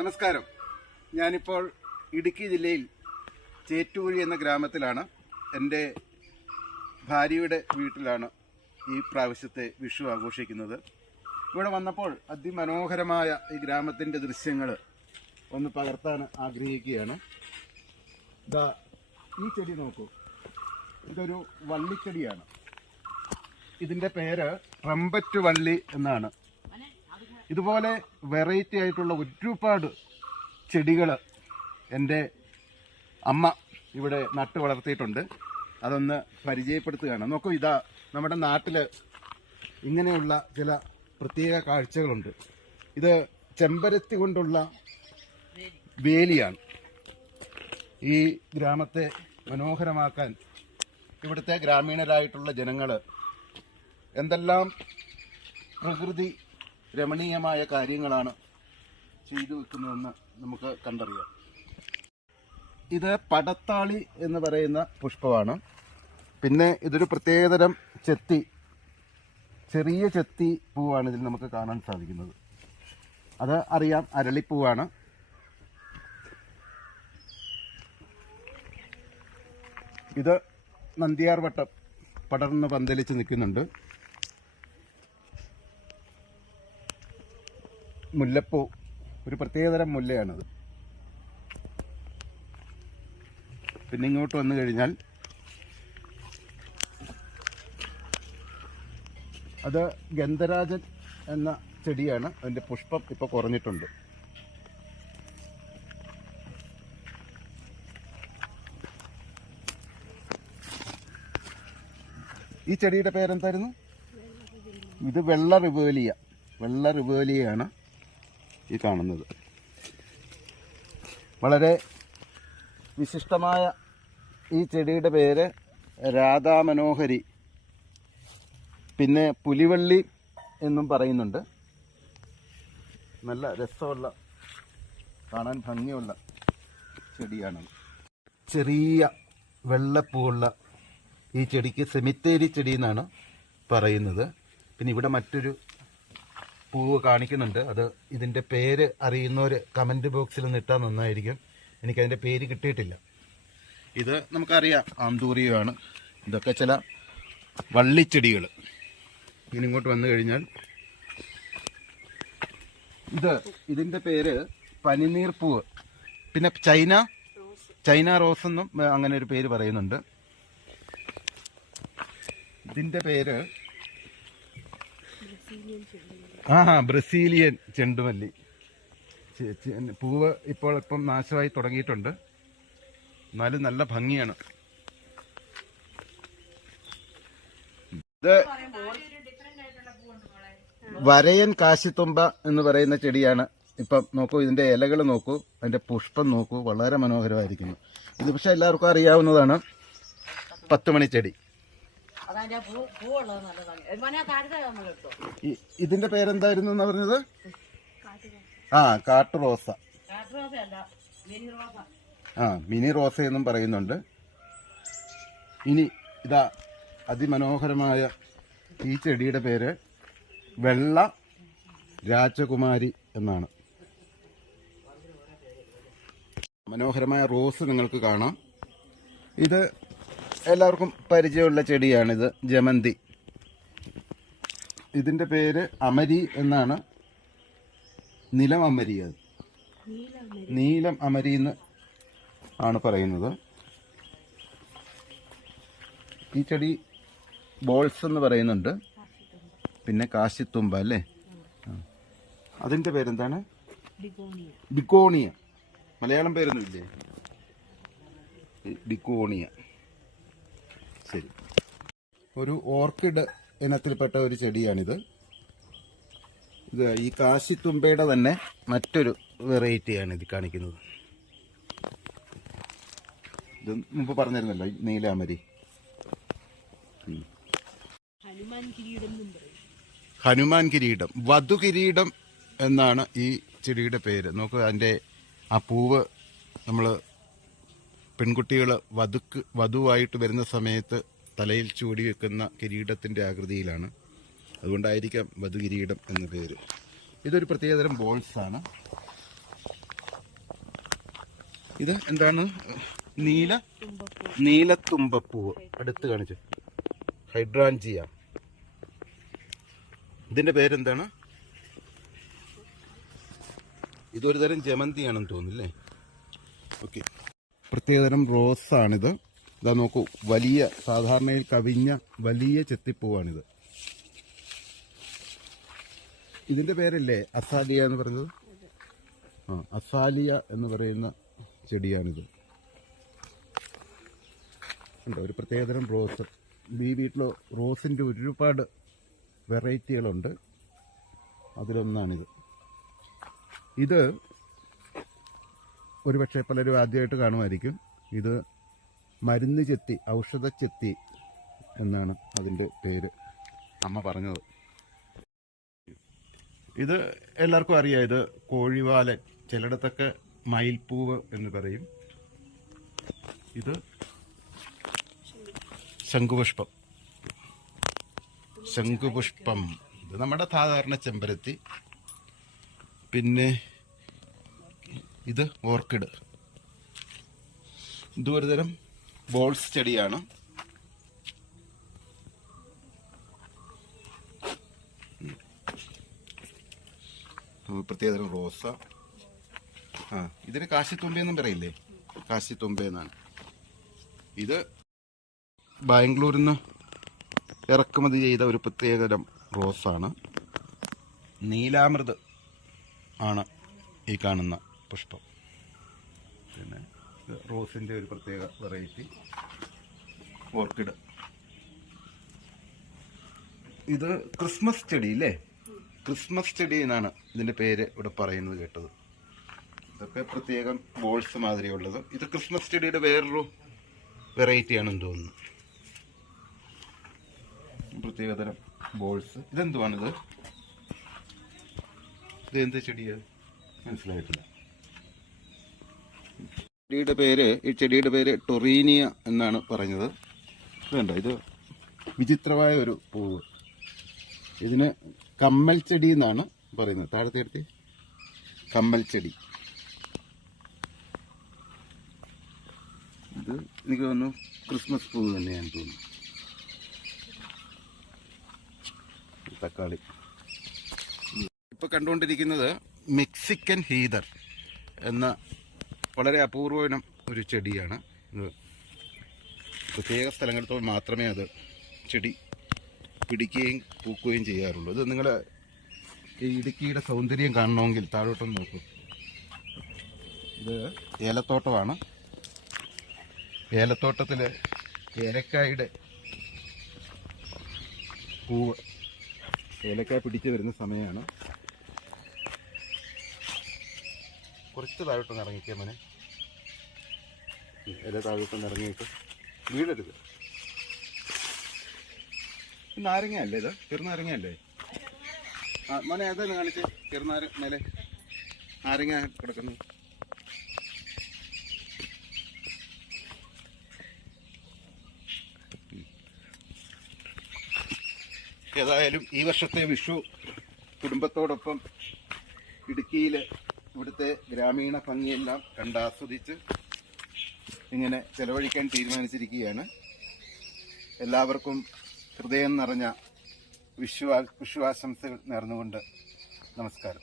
നമസ്കാരം. ഞാനിപ്പോൾ ഇടുക്കി ജില്ലയിൽ ചേറ്റൂരി എന്ന ഗ്രാമത്തിലാണ്. എൻ്റെ ഭാര്യയുടെ വീട്ടിലാണ് ഈ പ്രാവശ്യത്തെ വിഷു ആഘോഷിക്കുന്നത്. ഇവിടെ വന്നപ്പോൾ അതിമനോഹരമായ ഈ ഗ്രാമത്തിൻ്റെ ദൃശ്യങ്ങൾ ഒന്ന് പകർത്താൻ ആഗ്രഹിക്കുകയാണ്. ഇതാ ഈ ചെടി നോക്കൂ, ഇതൊരു വള്ളിച്ചെടിയാണ്. ഇതിൻ്റെ പേര് ട്രംപറ്റ് വള്ളി എന്നാണ്. ഇതുപോലെ വെറൈറ്റി ആയിട്ടുള്ള ഒരുപാട് ചെടികൾ എൻ്റെ അമ്മ ഇവിടെ നട്ടു വളർത്തിയിട്ടുണ്ട്. അതൊന്ന് പരിചയപ്പെടുത്തുകയാണ്. നോക്കൂ, ഇതാ നമ്മുടെ നാട്ടിൽ ഇങ്ങനെയുള്ള ചില പ്രത്യേക കാഴ്ചകളുണ്ട്. ഇത് ചെമ്പരത്തി കൊണ്ടുള്ള വേലിയാണ്. ഈ ഗ്രാമത്തെ മനോഹരമാക്കാൻ ഇവിടുത്തെ ഗ്രാമീണരായിട്ടുള്ള ജനങ്ങൾ എന്തെല്ലാം പ്രകൃതി രമണീയമായ കാര്യങ്ങളാണ് ചെയ്തു വെക്കുന്നതെന്ന് നമുക്ക് കണ്ടറിയാം. ഇത് പടത്താളി എന്ന് പറയുന്ന പുഷ്പമാണ്. പിന്നെ ഇതൊരു പ്രത്യേകതരം ചെത്തി, ചെറിയ ചെത്തി പൂവാണ് ഇതിൽ നമുക്ക് കാണാൻ സാധിക്കുന്നത്. അത് അറിയാം, അരളിപ്പൂവാണ്. ഇത് നന്ദിയാർ വട്ടം പടർന്ന് പന്തലിച്ച് നിൽക്കുന്നുണ്ട്. മുല്ലപ്പൂ, ഒരു പ്രത്യേകതരം മുല്ലയാണത്. പിന്നെ ഇങ്ങോട്ട് വന്നു കഴിഞ്ഞാൽ അത് ഗന്ധരാജൻ എന്ന ചെടിയാണ്. അതിൻ്റെ പുഷ്പം ഇപ്പോൾ കുറഞ്ഞിട്ടുണ്ട്. ഈ ചെടിയുടെ പേരെന്തായിരുന്നു? ഇത് വെള്ള റിവേലിയാണ് ഈ കാണുന്നത്. വളരെ വിശിഷ്ടമായ ഈ ചെടിയുടെ പേര് രാധാമനോഹരി, പിന്നെ പുലിവള്ളി എന്നും പറയുന്നുണ്ട്. നല്ല രസമുള്ള, കാണാൻ ഭംഗിയുള്ള ചെടിയാണ്. ചെറിയ വെള്ളപ്പൂവുള്ള ഈ ചെടിക്ക് സെമിത്തേരി ചെടി എന്നാണ് പറയുന്നത്. പിന്നെ ഇവിടെ മറ്റൊരു പൂവ് കാണിക്കുന്നുണ്ട്. അത് ഇതിൻ്റെ പേര് അറിയുന്നവർ കമൻറ്റ് ബോക്സിൽ നിട്ടാൽ നന്നായിരിക്കും. എനിക്കതിൻ്റെ പേര് കിട്ടിയിട്ടില്ല. ഇത് നമുക്കറിയാം, ആന്തൂറിയമാണ്. ഇതൊക്കെ ചില വള്ളിച്ചെടികൾ. ഇനി ഇങ്ങോട്ട് വന്നു കഴിഞ്ഞാൽ ഇതിൻ്റെ പേര് പനിനീർ പൂവ്. പിന്നെ ചൈന റോസ് എന്നും അങ്ങനെ ഒരു പേര് പറയുന്നുണ്ട്. ഇതിൻ്റെ പേര് ബ്രസീലിയൻ ചെണ്ടുമല്ലി. പൂവ് ഇപ്പം നാശമായി തുടങ്ങിയിട്ടുണ്ട്, എന്നാലും നല്ല ഭംഗിയാണ്. ഇത് വരയൻ കാശിത്തുമ്പ എന്ന് പറയുന്ന ചെടിയാണ്. ഇപ്പം നോക്കൂ, ഇതിന്റെ ഇലകൾ നോക്കൂ, അതിന്റെ പുഷ്പം നോക്കൂ, വളരെ മനോഹരമായിരിക്കുന്നു. ഇത് പക്ഷെ എല്ലാവർക്കും അറിയാവുന്നതാണ്, 10 മണിച്ചെടി. ഇതിന്റെ പേരെന്തായിരുന്നു എന്ന് പറഞ്ഞത്? കാട്ടുറോസ. മിനി റോസ എന്നും പറയുന്നുണ്ട്. ഇനി ഇതാ അതിമനോഹരമായ ഈ ചെടിയുടെ പേര് വെള്ള രാജകുമാരി എന്നാണ്. മനോഹരമായ റോസ് നിങ്ങൾക്ക് കാണാം. ഇത് എല്ലാവർക്കും പരിചയമുള്ള ചെടിയാണിത്, ജമന്തി. ഇതിന്റെ പേര് അമരി എന്നാണ്. നീലം അമരി എന്ന് ആണ് പറയുന്നത്. ഈ ചെടി ബോൾസ് എന്ന് പറയുന്നുണ്ട്. പിന്നെ കാശിത്തുമ്പ അല്ലേ, അതിന്റെ പേരെന്താണ്? ഡിക്കോണിയ. മലയാളം പേരൊന്നും ഇല്ലേ? ഡിക്കോണിയ. ശരി. ഒരു ഓർക്കിഡ് ഇനത്തിൽപ്പെട്ട ഒരു ചെടിയാണിത്. ഇത് ഈ കാശിത്തുമ്പയുടെ തന്നെ മറ്റൊരു വെറൈറ്റിയാണ് ഇത് കാണിക്കുന്നത്. ഇത് മുമ്പ് പറഞ്ഞിരുന്നല്ലോ, നീലാമരി. ഹനുമാൻ കിരീടം, വധുകിരീടം എന്നാണ് ഈ ചെടിയുടെ പേര്. നോക്കൂ, അതിൻ്റെ ആ പൂവ് നമ്മൾ പെൺകുട്ടികൾ വധുവായിട്ട് വരുന്ന സമയത്ത് തലയിൽ ചൂടി വെക്കുന്ന കിരീടത്തിൻ്റെ ആകൃതിയിലാണ്. അതുകൊണ്ടായിരിക്കാം വധുകിരീടം എന്ന പേര്. ഇതൊരു പ്രത്യേകതരം ബോൾസാണ്. ഇത് എന്താണ്? നീലത്തുമ്പപ്പൂവ്. അടുത്ത് കാണിച്ചു. ഹൈഡ്രാഞ്ചിയ. ഇതിന്റെ പേരെന്താണ്? ഇതൊരു തരം ജമന്തിയാണെന്ന് തോന്നുന്നില്ലേ? ഓക്കെ. പ്രത്യേകതരം റോസാണിത്. ഇതാ നോക്കൂ, വലിയ, സാധാരണയിൽ കവിഞ്ഞ വലിയ ചെത്തിപ്പൂവാണിത്. ഇതിന്റെ പേരല്ലേ അസാലിയ എന്ന് പറയുന്നത്? അസാലിയ എന്ന് പറയുന്ന ചെടിയാണിത്. ഉണ്ടോ ഒരു പ്രത്യേകതരം റോസ്. ഈ വീട്ടിൽ റോസിന്റെ ഒരുപാട് വെറൈറ്റികളുണ്ട്. അതിലൊന്നാണിത്. ഇത് ഒരുപക്ഷെ പലരും ആദ്യമായിട്ട് കാണുമായിരിക്കും. ഇത് മരുന്ന് ചെത്തി, ഔഷധ ചെത്തി എന്നാണ് അതിൻ്റെ പേര് അമ്മ പറഞ്ഞത്. ഇത് എല്ലാവർക്കും അറിയാം. ഇത് കോഴിവാലൻ, ചിലയിടത്തൊക്കെ മയിൽപ്പൂവ് എന്ന് പറയും. ഇത് ശംഖുപുഷ്പം. ഇത് നമ്മുടെ സാധാരണ ചെമ്പരത്തി. പിന്നെ ഇത് ഓർക്കിഡ്. ഇത് ഒരുതരം ബോൾസ് ചെടിയാണ്. പ്രത്യേകതരം റോസ. ഇതിന് കാശിത്തുമ്പെന്നും പറയില്ലേ? കാശിത്തുമ്പ എന്നാണ്. ഇത് ബാംഗ്ലൂരിൽ നിന്ന് ഇറക്കുമതി ചെയ്ത ഒരു പ്രത്യേകതരം റോസാണ്. നീലാമൃത് ആണ് ഈ കാണുന്ന പുഷ്പം. പിന്നെ റോസിന്റെ ഒരു പ്രത്യേക വെറൈറ്റി ഓർക്കിഡ്. ഇത് ക്രിസ്മസ് ചെടി അല്ലേ? ക്രിസ്മസ് ചെടി എന്നാണ് ഇതിന്റെ പേര് ഇവിടെ പറയുന്നത് കേട്ടത്. ഇതൊക്കെ പ്രത്യേകം ബോൾസ് മാതിരിയുള്ളത്. ഇത് ക്രിസ്മസ് ചെടിയുടെ വേറൊരു വെറൈറ്റി ആണെന്ന് തോന്നുന്നു. പ്രത്യേകതരം ബോൾസ്. ഇതെന്തുവാണിത്? ഇത് എന്ത് ചെടിയാണ്? മനസ്സിലായിട്ടില്ല. ഈ ചെടിയുടെ പേര് ടൊറീനിയ എന്നാണ് പറഞ്ഞത്. ഇതുണ്ട്, ഇത് വിചിത്രമായ ഒരു പൂവ്. ഇതിന് കമ്മൽ ചെടി എന്നാണ് പറയുന്നത്. താഴത്തെ കമ്മൽ ചെടി. ഇത് എനിക്ക് തോന്നുന്നു ക്രിസ്മസ് പൂവ് തന്നെയാണ് തോന്നുന്നു. തക്കാളി. ഇപ്പൊ കണ്ടുകൊണ്ടിരിക്കുന്നത് മെക്സിക്കൻ ഹീദർ എന്ന വളരെ അപൂർവനം ഒരു ചെടിയാണ്. ഇത് പ്രത്യേക സ്ഥലങ്ങളിൽ മാത്രമേ അത് ചെടി പിടിക്കുകയും പൂക്കുകയും ചെയ്യാറുള്ളൂ. ഇത് നിങ്ങൾ ഈ ഇടുക്കിയുടെ സൗന്ദര്യം കാണണമെങ്കിൽ താഴോട്ടൊന്ന് നോക്കൂ. ഇത് ഏലത്തോട്ടമാണ്. ഏലത്തോട്ടത്തില് ഏലക്കായുടെ പൂവ്, ഏലക്കായ പിടിച്ചു വരുന്ന സമയമാണ്. കുറച്ച് താഴോട്ടൊന്ന് ഇറങ്ങിക്കാൻ മോനെ. ഇല താഴോട്ടൊന്ന് ഇറങ്ങിയിട്ട് വീഴരുത്. നാരങ്ങ അല്ലേ ഇത്? ചെറുനാരങ്ങ അല്ലേ? മോനെ അതൊന്ന് കാണിച്ച്. ചെറുനാരങ്ങ നാരങ്ങ കിടക്കുന്നു. ഏതായാലും ഈ വർഷത്തെ വിഷു കുടുംബത്തോടൊപ്പം ഇടുക്കിയിൽ ഇവിടുത്തെ ഗ്രാമീണ ഭംഗിയെല്ലാം കണ്ടാസ്വദിച്ച് ഇങ്ങനെ ചെലവഴിക്കാൻ തീരുമാനിച്ചിരിക്കുകയാണ്. എല്ലാവർക്കും ഹൃദയം നിറഞ്ഞ വിഷു ആശംസകൾ നേർന്നുകൊണ്ട് നമസ്കാരം.